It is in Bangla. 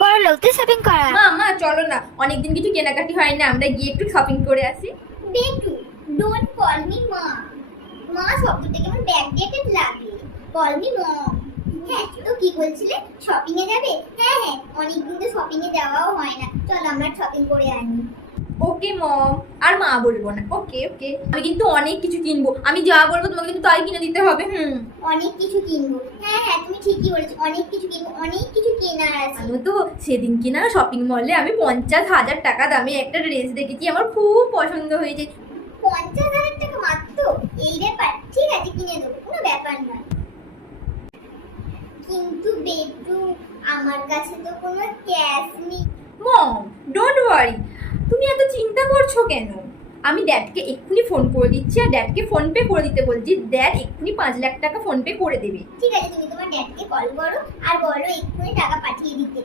বড় লোকদের শপিং করা। মা চলো না, অনেকদিন কিছু কেনাকাটি হয় না, আমরা গিয়ে একটু শপিং করে আসি। বেটু, ডোন্ট কল মি মা। মা শব্দটা কেমন ব্যাকডেটেড লাগে। Call me mom. হ্যাঁ, তো কি বলছিলে? শপিং এ যাবে? হ্যাঁ, অনেকদিন তো শপিং এ যাওয়াও হয় না। চল আমরা শপিং করে আনি। ওকে মম, আর মা বলবো না। ওকে ওকে, আমি কিন্তু অনেক কিছু কিনবো, আমি যা বলবো তোমাকে কিন্তু তাই কিনে দিতে হবে। অনেক কিছু কিনবো। হ্যাঁ, তুমি ঠিকই বলেছো, অনেক কিছু কিনবো, অনেক কিছু কেনার আছে। আমি তো সেদিন কিনা শপিং মলে আমি 50,000 টাকা দামে একটা ড্রেস দেখেছি, আমার খুব পছন্দ হয়েছে। 50,000 টাকা মাত্র? এই ব্যাপার, ঠিক আছে কিনে দেবো, কোনো ব্যাপার নয়। কিন্তু বেটু, আমার কাছে তো কোনো ক্যাশ নেই। মম ডোন্ট ওয়ারি, তুমি এত চিন্তা করছো কেন? আমি ড্যাডকে এক্ষুনি ফোন করে দিচ্ছি আর ড্যাডকে ফোন পে করে দিতে বলছি। ড্যাড এক্ষুনি 5 লাখ টাকা ফোন পে করে দেবে। ঠিক আছে, তুমি তোমার ড্যাডকে কল করো আর বলো এক্ষুনি টাকা পাঠিয়ে দিতে।